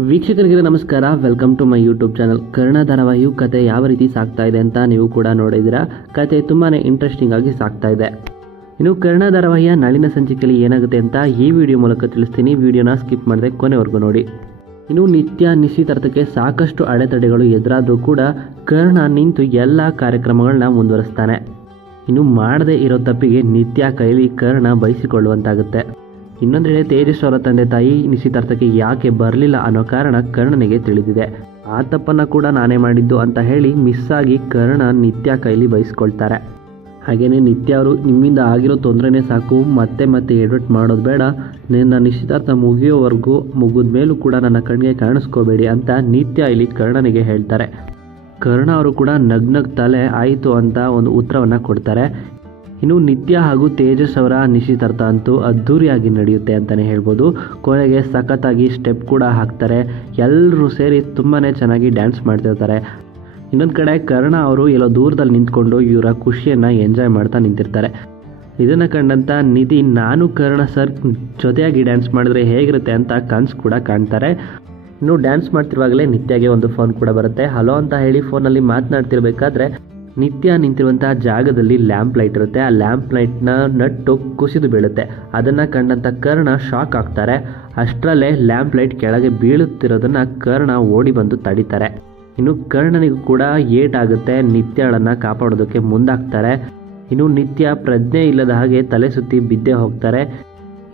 ವೀಕ್ಷಕರಿಗೆ ನಮಸ್ಕಾರ. Welcome to my YouTube channel. Karna ಧಾರಾವಾಹಿಯು ಕತೆ ಯಾವ ರೀತಿ ಸಾಗ್ತಾ ಇದೆ ಅಂತ ನೀವು ಕೂಡ ನೋಡಿದ್ದೀರಾ. ಕತೆ ತುಂಬಾ ಇಂಟ್ರೆಸ್ಟಿಂಗ್ ಆಗಿ ಸಾಗ್ತಾ ಇದೆ. ಇನ್ನು ಕರ್ಣ ಧಾರಾವಾಹಿಯ ನಾಳಿನ ಸಂಚಿಕೆಯಲ್ಲಿ ಏನಾಗುತ್ತೆ ಅಂತ ಈ ವಿಡಿಯೋ ಮೂಲಕ ತಿಳಿಸ್ತೀನಿ. ವಿಡಿಯೋನ ಸ್ಕಿಪ್ ಮಾಡದೆ ಕೊನೆವರೆಗೂ ನೋಡಿ. ಇನ್ನು ನಿತ್ಯ ನಿಶ್ಚಿತಾರ್ಥಕ್ಕೆ ಸಾಕಷ್ಟು ಅಡೆತಡೆಗಳು ಎದುರಾದರೂ ಕೂಡ ಕರ್ಣ ನಿಂತು ಎಲ್ಲ ಕಾರ್ಯಕ್ರಮಗಳನ್ನ ಮುಂದುವರಿಸ್ತಾನೆ. ಇನ್ನು ಮಾಡದೇ ಇರೋ ತಪ್ಪಿಗೆ ನಿತ್ಯ ಕೈಲಿ ಕರ್ಣ ಬಯಸಿಕೊಳ್ಳುವಂತಾಗುತ್ತೆ. ಇನ್ನೊಂದೆಡೆ ತೇಜಸ್ ಅವರ ತಂದೆ ತಾಯಿ ನಿಶ್ಚಿತಾರ್ಥಕ್ಕೆ ಯಾಕೆ ಬರಲಿಲ್ಲ ಅನ್ನೋ ಕಾರಣ ಕರ್ಣನಿಗೆ ತಿಳಿದಿದೆ. ಆ ತಪ್ಪನ್ನು ಕೂಡ ನಾನೇ ಮಾಡಿದ್ದು ಅಂತ ಹೇಳಿ ಮಿಸ್ ಆಗಿ ಕರ್ಣ ನಿತ್ಯ ಕೈಲಿ ಬಯಸ್ಕೊಳ್ತಾರೆ. ಹಾಗೆಯೇ ನಿತ್ಯ ಅವರು ನಿಮ್ಮಿಂದ ಆಗಿರೋ ತೊಂದರೆನೇ ಸಾಕು, ಮತ್ತೆ ಮತ್ತೆ ಎಡಿಟ್ ಮಾಡೋದು ಬೇಡ, ನನ್ನ ನಿಶ್ಚಿತಾರ್ಥ ಮುಗಿಯೋವರೆಗೂ ಮುಗಿದ ಮೇಲೂ ಕೂಡ ನನ್ನ ಕಣ್ಣಿಗೆ ಕಾಣಿಸ್ಕೋಬೇಡಿ ಅಂತ ನಿತ್ಯ ಇಲ್ಲಿ ಕರ್ಣನಿಗೆ ಹೇಳ್ತಾರೆ. ಕರ್ಣ ಅವರು ಕೂಡ ನಗ್ನಗ್ತಲೇ ಆಯಿತು ಅಂತ ಒಂದು ಉತ್ತರವನ್ನು ಕೊಡ್ತಾರೆ. ಇನ್ನು ನಿತ್ಯ ಹಾಗೂ ತೇಜಸ್ ಅವರ ನಿಶ್ಚಿತಾರ್ಥ ಅಂತೂ ಅದ್ಧೂರಿಯಾಗಿ ನಡೆಯುತ್ತೆ ಅಂತಲೇ ಹೇಳ್ಬೋದು. ಕೊನೆಗೆ ಸಖತ್ತಾಗಿ ಸ್ಟೆಪ್ ಕೂಡ ಹಾಕ್ತಾರೆ. ಎಲ್ಲರೂ ಸೇರಿ ತುಂಬಾ ಚೆನ್ನಾಗಿ ಡ್ಯಾನ್ಸ್ ಮಾಡ್ತಿರ್ತಾರೆ. ಇನ್ನೊಂದು ಕಡೆ ಕರ್ಣ ಅವರು ಎಲ್ಲೋ ದೂರದಲ್ಲಿ ನಿಂತ್ಕೊಂಡು ಇವರ ಖುಷಿಯನ್ನು ಎಂಜಾಯ್ ಮಾಡ್ತಾ ನಿಂತಿರ್ತಾರೆ. ಇದನ್ನು ಕಂಡಂಥ ನಿಧಿ ನಾನು ಕರ್ಣ ಸರ್ ಜೊತೆಯಾಗಿ ಡ್ಯಾನ್ಸ್ ಮಾಡಿದ್ರೆ ಹೇಗಿರುತ್ತೆ ಅಂತ ಕನಸು ಕೂಡ ಕಾಣ್ತಾರೆ. ಇನ್ನು ಡ್ಯಾನ್ಸ್ ಮಾಡ್ತಿರುವಾಗಲೇ ನಿತ್ಯಗೆ ಒಂದು ಫೋನ್ ಕೂಡ ಬರುತ್ತೆ. ಹಲೋ ಅಂತ ಹೇಳಿ ಫೋನಲ್ಲಿ ಮಾತನಾಡ್ತಿರ್ಬೇಕಾದ್ರೆ ನಿತ್ಯ ನಿಂತಿರುವಂತಹ ಜಾಗದಲ್ಲಿ ಲ್ಯಾಂಪ್ ಲೈಟ್ ಇರುತ್ತೆ. ಆ ಲ್ಯಾಂಪ್ ಲೈಟ್ನ ನಟ್ಟು ಕುಸಿದು ಬೀಳುತ್ತೆ. ಅದನ್ನು ಕಂಡಂಥ ಕರ್ಣ ಶಾಕ್ ಆಗ್ತಾರೆ. ಅಷ್ಟರಲ್ಲೇ ಲ್ಯಾಂಪ್ ಲೈಟ್ ಕೆಳಗೆ ಬೀಳುತ್ತಿರೋದನ್ನು ಕರ್ಣ ಓಡಿ ಬಂದು ತಡೀತಾರೆ. ಇನ್ನು ಕರ್ಣನಿಗೂ ಕೂಡ ಏಟಾಗುತ್ತೆ. ನಿತ್ಯಳನ್ನು ಕಾಪಾಡೋದಕ್ಕೆ ಮುಂದಾಗ್ತಾರೆ. ಇನ್ನು ನಿತ್ಯ ಪ್ರಜ್ಞೆ ಇಲ್ಲದ ಹಾಗೆ ತಲೆ ಸುತ್ತಿ ಬಿದ್ದೆ ಹೋಗ್ತಾರೆ.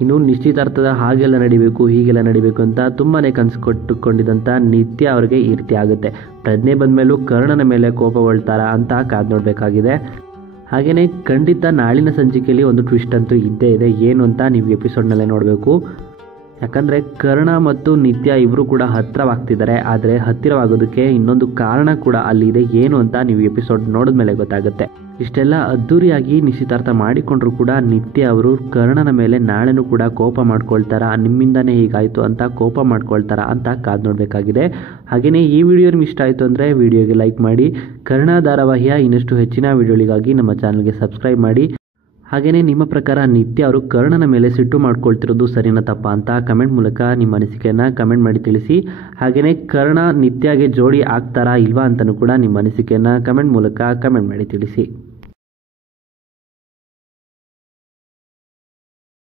ಇನ್ನು ನಿಶ್ಚಿತಾರ್ಥದ ಹಾಗೆಲ್ಲ ನಡಿಬೇಕು ಹೀಗೆಲ್ಲ ನಡಿಬೇಕು ಅಂತ ತುಂಬಾ ಕನಸು ಕೊಟ್ಟುಕೊಂಡಿದ್ದಂಥ ನಿತ್ಯ ಅವರಿಗೆ ಈ ರೀತಿ ಆಗುತ್ತೆ. ಪ್ರಜ್ಞೆ ಬಂದ ಮೇಲೂ ಕರ್ಣನ ಮೇಲೆ ಕೋಪಗೊಳ್ತಾರ ಅಂತ ಕಾದು ನೋಡಬೇಕಾಗಿದೆ. ಹಾಗೆಯೇ ಖಂಡಿತ ನಾಳಿನ ಸಂಚಿಕೆಯಲ್ಲಿ ಒಂದು ಟ್ವಿಸ್ಟ್ ಅಂತೂ ಇದ್ದೇ ಇದೆ. ಏನು ಅಂತ ನೀವು ಎಪಿಸೋಡ್ನಲ್ಲೇ ನೋಡಬೇಕು. ಯಾಕಂದರೆ ಕರ್ಣ ಮತ್ತು ನಿತ್ಯ ಇಬ್ಬರು ಕೂಡ ಹತ್ತಿರವಾಗ್ತಿದ್ದಾರೆ. ಆದರೆ ಹತ್ತಿರವಾಗೋದಕ್ಕೆ ಇನ್ನೊಂದು ಕಾರಣ ಕೂಡ ಅಲ್ಲಿದೆ. ಏನು ಅಂತ ನೀವು ಎಪಿಸೋಡ್ ನೋಡಿದ ಮೇಲೆ ಗೊತ್ತಾಗುತ್ತೆ. ಇಷ್ಟೆಲ್ಲ ಅದ್ಧೂರಿಯಾಗಿ ನಿಶ್ಚಿತಾರ್ಥ ಮಾಡಿಕೊಂಡ್ರು ಕೂಡ ನಿತ್ಯ ಅವರು ಕರ್ಣನ ಮೇಲೆ ನಾಳೆನೂ ಕೂಡ ಕೋಪ ಮಾಡ್ಕೊಳ್ತಾರ, ನಿಮ್ಮಿಂದನೇ ಹೀಗಾಯಿತು ಅಂತ ಕೋಪ ಮಾಡ್ಕೊಳ್ತಾರ ಅಂತ ಕಾದು ನೋಡಬೇಕಾಗಿದೆ. ಹಾಗೆಯೇ ಈ ವಿಡಿಯೋ ನಿಮ್ಗೆ ಇಷ್ಟ ಆಯಿತು ಅಂದರೆ ವಿಡಿಯೋಗೆ ಲೈಕ್ ಮಾಡಿ. ಕರ್ಣ ಧಾರಾವಾಹಿಯ ಇನ್ನಷ್ಟು ಹೆಚ್ಚಿನ ವಿಡಿಯೋಗಳಿಗಾಗಿ ನಮ್ಮ ಚಾನಲ್ಗೆ ಸಬ್ಸ್ಕ್ರೈಬ್ ಮಾಡಿ. ಹಾಗೆಯೇ ನಿಮ್ಮ ಪ್ರಕಾರ ನಿತ್ಯ ಅವರು ಕರ್ಣನ ಮೇಲೆ ಸಿಟ್ಟು ಮಾಡ್ಕೊಳ್ತಿರೋದು ಸರಿನಾ ತಪ್ಪಾ ಅಂತ ಕಮೆಂಟ್ ಮೂಲಕ ನಿಮ್ಮ ಅನಿಸಿಕೆಯನ್ನು ಕಮೆಂಟ್ ಮಾಡಿ ತಿಳಿಸಿ. ಹಾಗೆಯೇ ಕರ್ಣ ನಿತ್ಯಗೆ ಜೋಡಿ ಆಗ್ತಾರಾ ಇಲ್ವಾ ಅಂತಲೂ ಕೂಡ ನಿಮ್ಮ ಅನಿಸಿಕೆಯನ್ನು ಕಮೆಂಟ್ ಮೂಲಕ ಕಮೆಂಟ್ ಮಾಡಿ ತಿಳಿಸಿ.